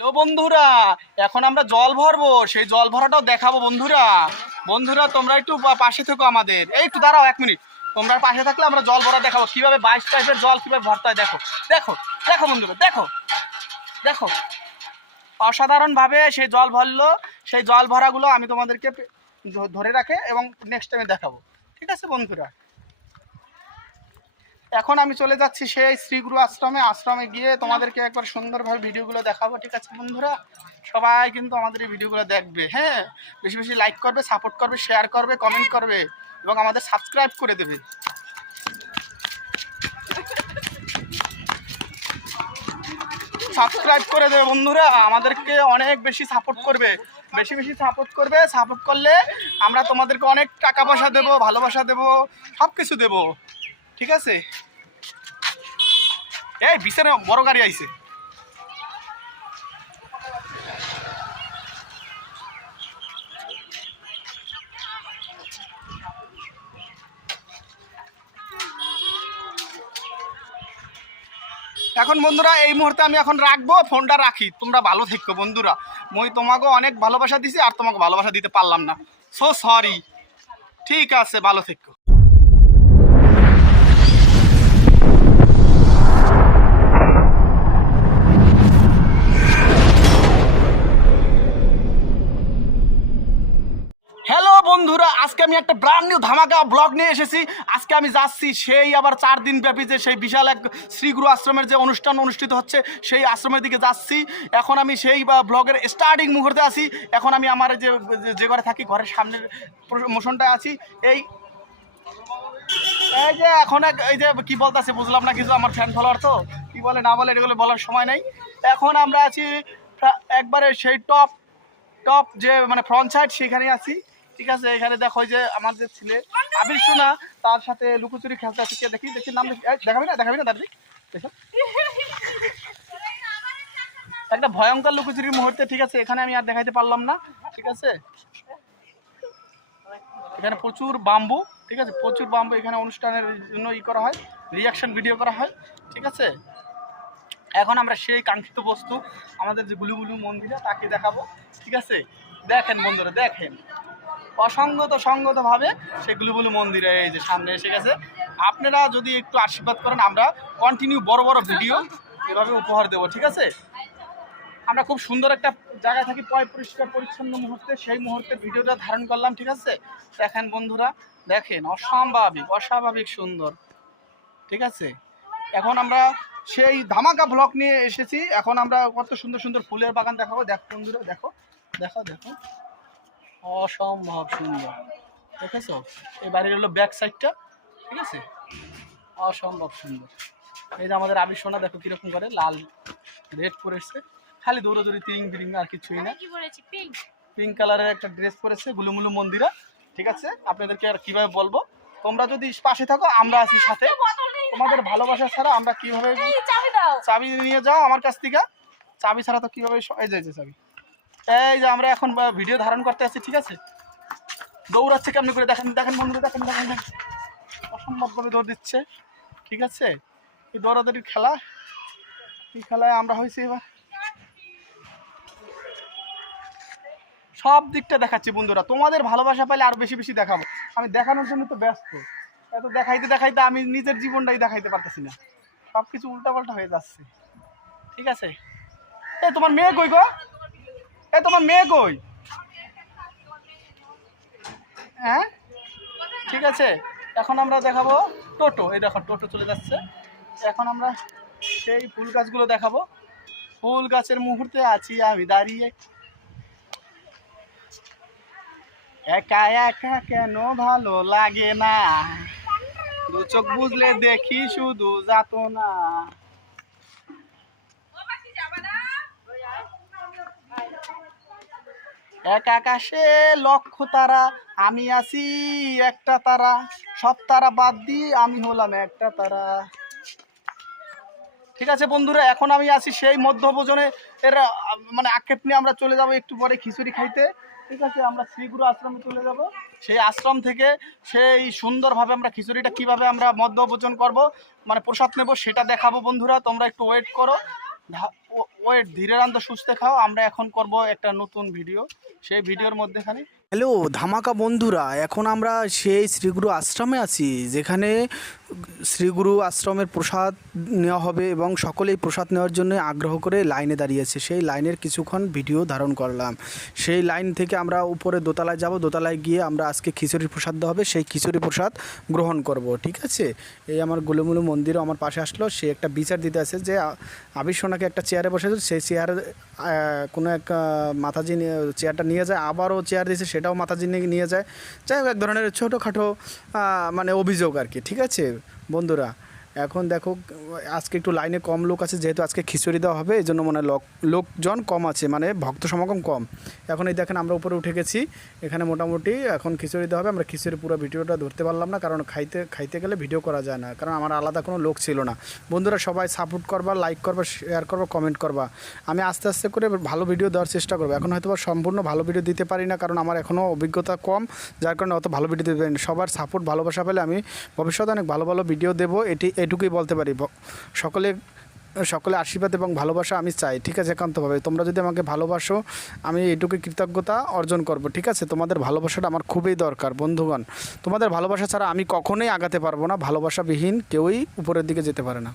Hello বন্ধুরা, এখন আমরা জল ভরবো, সেই জল ভরাটাও দেখাবো বন্ধুরা। বন্ধুরা, তোমরা একটু পাশে থেকো আমাদের। এই একটু দাঁড়াও এক মিনিট। তোমরা পাশে থাকলে আমরা জল ভরা দেখাবো। কীভাবে বাইশ টাইপের জল, কীভাবে ভরতে হয় দেখো। দেখো দেখো বন্ধুরা, দেখো। দেখো। অসাধারণভাবে সেই জল ভরলো। সেই জল ভরাগুলো আমি তোমাদেরকে ধরে রাখে এবং নেক্সট টাইমে দেখাবো। ঠিক আছে বন্ধুরা? এখন আমি চলে যাচ্ছি সেই শ্রীগুরু আশ্রমে। আশ্রমে গিয়ে তোমাদেরকে একবার সুন্দরভাবে ভিডিওগুলো দেখাবো, ঠিক আছে বন্ধুরা? সবাই কিন্তু আমাদের এই ভিডিওগুলো দেখবে হ্যাঁ? বেশি বেশি লাইক করবে সাপোর্ট করবে শেয়ার করবে কমেন্ট করবে এবং আমাদের সাবস্ক্রাইব করে দেবে। সাবস্ক্রাইব করে দেবে বন্ধুরা, আমাদেরকে অনেক বেশি সাপোর্ট করবে। বেশি বেশি সাপোর্ট করবে সাপোর্ট করলে আমরা তোমাদেরকে অনেক টাকা পয়সা দেবো, ভালোবাসা দেবো সব কিছু দেবো, ঠিক আছে? এই বিশের বড় গাড়ি আইছে। এখন বন্ধুরা, এই মুহূর্তে আমি এখন রাখব, ফোনটা রাখি। তোমরা ভালো থেকো, বন্ধুরা। মই তোমাকে অনেক ভালোবাসা দিছি, আর তোমাকে ভালোবাসা দিতে পারলাম না। সো সরি ঠিক আছে, ভালো থেকো। একটা ব্র্যান্ড নিউ ধামাকা ব্লগ নিয়ে এসেছি। আজকে আমি যাচ্ছি সেই আবার চার দিন ব্যাপী যে সেই বিশাল এক শ্রীগুরু আশ্রমের যে অনুষ্ঠান অনুষ্ঠিত হচ্ছে, সেই আশ্রমের দিকে যাচ্ছি। এখন আমি সেই ব্লগের স্টার্টিং মুহূর্তে আছি। এখন আমি আমার যে, যে- ঘরে থাকি, ঘরের সামনের মোশনটায় আছি। এই এই যে এখন এক- এই যে কি বলতেছে বুঝলাম না কিছু আমার ফ্যান ফলোয়ার তো। কি বলে না বলে এগুলো বলার সময় নেই। এখন আমরা আছি একবারে সেই টপ টপ যে মানে ফ্রন্ট সাইড সেখানে আছি। ঠিক আছে, এখানে দেখো যে আমার যে ছেলে, আবির সোনা, তার সাথে লুকোচুরি খেলতে আছে দেখি? দেখি নাম দেখি দেখাবি না? দেখাবি না, দাদি? দেখো। একটা ভয়ঙ্কর লুকোচুরির মুহূর্তে, ঠিক আছে, এখানে আমি আর দেখাইতে পারলাম না, ঠিক আছে? এখানে প্রচুর বাম্বু, ঠিক আছে? প্রচুর বাম্বু এখানে অনুষ্ঠানের জন্য ই করা হয় রিয়াকশন ভিডিও করা হয়, ঠিক আছে? এখন আমরা সেই কাঙ্ক্ষিত বস্তু, আমাদের যে গুলুগুলু মন্দিরে, তাকে দেখাবো, ঠিক আছে? দেখেন বন্ধুরা, দেখেন। অসঙ্গত, সঙ্গতভাবে সেই গুলুগুলু মন্দিরে এই যে সামনে এসে গেছে। আপনারা যদি একটু আশীর্বাদ করেন, আমরা কন্টিনিউ বড় বড় ভিডিও এভাবে উপহার দেবো, ঠিক আছে? আমরা খুব সুন্দর একটা জায়গায় থাকি, পয় পরিষ্কার, পরিচ্ছন্ন মুহূর্তে, সেই মুহূর্তে ভিডিওটা ধারণ করলাম, ঠিক আছে? দেখেন বন্ধুরা, দেখেন, অস্বাভাবিক অস্বাভাবিক সুন্দর, ঠিক আছে? এখন আমরা সেই ধামাকা ব্লক নিয়ে এসেছি। এখন আমরা কত সুন্দর সুন্দর ফুলের বাগান দেখাবো। দেখো বন্ধুরা, দেখো দেখো দেখো। অসম্ভব সুন্দর। দেখেছ? এই বাড়ির হলো ব্যাক সাইডটা ঠিক আছে? অসম্ভব সুন্দর। এই যে আমাদের আবির সোনা দেখো কীরকম করে লাল রেড পরেছে। খালি দৌড়াদৌড়ি তিরিং বিরিং আর কিছুই না। পিঙ্ক কালারের একটা ড্রেস পরেছে গুলুমুলু মন্দিরা ঠিক আছে? আপনাদেরকে আর কীভাবে বলব? তোমরা যদি পাশে থাকো আমরা আছি সাথে। তোমাদের ভালোবাসা ছাড়া আমরা কীভাবে চাবি নিয়ে যাও আমার কাছ থেকে। চাবি ছাড়া তো কীভাবে এই যে চাবি। এই যে আমরা এখন ভিডিও ধারণ করতে আছি ঠিক আছে? দৌড়াচ্ছে কেমনি করে? দেখেন দেখেন বন্ধুরা, দেখেন দেখেন দেখেন। অসম্ভবভাবে দৌড় দিচ্ছে, ঠিক আছে? এই দৌড়াদৌড়ির খেলা, এই খেলায় আমরা হয়েছি এবার। সব দিকটা দেখাচ্ছি বন্ধুরা। তোমাদের ভালোবাসা পাইলে আরও বেশি বেশি দেখাবো। আমি দেখানোর জন্য তো ব্যস্ত। এত দেখাইতে দেখাইতে আমি নিজের জীবনটাই দেখাইতে পারতেছি না। সব কিছু উল্টাপাল্টা হয়ে যাচ্ছে। ঠিক আছে? এ তোমার মেয়ে কই গো? এ, তোমার মেয়ে কই? হ্যাঁ? ঠিক আছে, এখন আমরা দেখাবো টোটো। এই দেখো, টোটো চলে যাচ্ছে। এখন আমরা সেই ফুল গাছগুলো দেখাবো। ফুল গাছের মুহূর্তে আছি আমি দাঁড়িয়ে। একা একা কেন ভালো লাগে না? দু চোখ বুঝলে দেখি শুধু যাত না? এক আকাশে লক্ষ তারা, আমি আছি একটা তারা। সব তারা বাদ দিয়ে আমি হলাম একটা তারা। ঠিক আছে বন্ধুরা, এখন আমি আছি সেই মধ্যভোজনে। এর মানে আক্ষেপ নিয়ে আমরা চলে যাব একটু পরে খিচুড়ি খাইতে। ঠিক আছে, আমরা শ্রীগুরু আশ্রমে চলে যাব। সেই আশ্রম থেকে সেই সুন্দরভাবে আমরা খিচুড়িটা কীভাবে আমরা মধ্যভোজন করব মানে প্রসাদ নেব সেটা দেখাবো বন্ধুরা, তোমরা একটু ওয়েট করো। ওয়েট, ধীরে রান্ত সুস্থে খাও, আমরা এখন করব একটা নতুন ভিডিও সেই ভিডিওর মধ্যে খালি হ্যালো, ধামাকা বন্ধুরা, এখন আমরা সেই শ্রীগুরু আশ্রমে আছি, যেখানে শ্রীগুরু আশ্রমের প্রসাদ নেওয়া হবে এবং সকলেই প্রসাদ নেওয়ার জন্য আগ্রহ করে লাইনে দাঁড়িয়েছে। সেই লাইনের কিছুক্ষণ ভিডিও ধারণ করলাম। সেই লাইন থেকে আমরা উপরে দোতলায় যাব, দোতলায় গিয়ে আমরা আজকে খিচুড়ি প্রসাদ দেওয়া হবে, সেই খিচুড়ি প্রসাদ গ্রহণ করব, ঠিক আছে? এই আমার গুলুমুলু মন্দিরও আমার পাশে আসলো, সে একটা বিচার দিতে আছে যে আবির সোনাকে একটা চেয়ারে বসেছে সেই চেয়ারে কোনো এক মাথাজি চেয়ারটা নিয়ে যায়, আবারও চেয়ার দিয়েছে সেটাও মাথাজি নিয়ে যায়। যাই হোক, এক ধরনের ছোটোখাটো মানে অভিযোগ আর কি, ঠিক আছে? বন্ধুরা এখন দেখো, আজকে একটু লাইনে কম লোক আছে, যেহেতু আজকে খিচুড়ি দেওয়া হবে এই জন্য মনে লোক, লোকজন কম আছে মানে ভক্ত সমাগম কম। এখন এই দেখেন আমরা উপরে উঠে গেছি, এখানে মোটামুটি এখন খিচুড়ি দেওয়া হবে, আমরা খিচুড়ি পুরো ভিডিওটা ধরতে পারলাম না, কারণ খাইতে খাইতে গেলে ভিডিও করা যায় না, কারণ আমার আলাদা কোনো লোক ছিল না। বন্ধুরা, সবাই সাপোর্ট করবা লাইক করবা শেয়ার করবা কমেন্ট করবা। আমি আস্তে আস্তে করে ভালো ভিডিও দেওয়ার চেষ্টা করব। এখন হয়তো সম্পূর্ণ ভালো ভিডিও দিতে পারি না, কারণ আমার এখনও অভিজ্ঞতা কম, যার কারণে অত ভালো ভিডিও দিতে পারি। সবার সাপোর্ট ভালোবাসা পেলে আমি ভবিষ্যতে অনেক ভালো ভালো ভিডিও দেবো। এটি এটুকুই বলতে পারি। সকলে সকলে আশীর্বাদ এবং ভালোবাসা আমি চাই, ঠিক আছে একান্তভাবে। তোমরা যদি আমাকে ভালোবাসো, আমি এটুকু কৃতজ্ঞতা অর্জন করব, ঠিক আছে? তোমাদের ভালোবাসাটা আমার খুবই দরকার, বন্ধুগণ। তোমাদের ভালোবাসা ছাড়া আমি কখনোই আগাতে পারব না, ভালোবাসাবিহীন কেউই উপরের দিকে যেতে পারে না।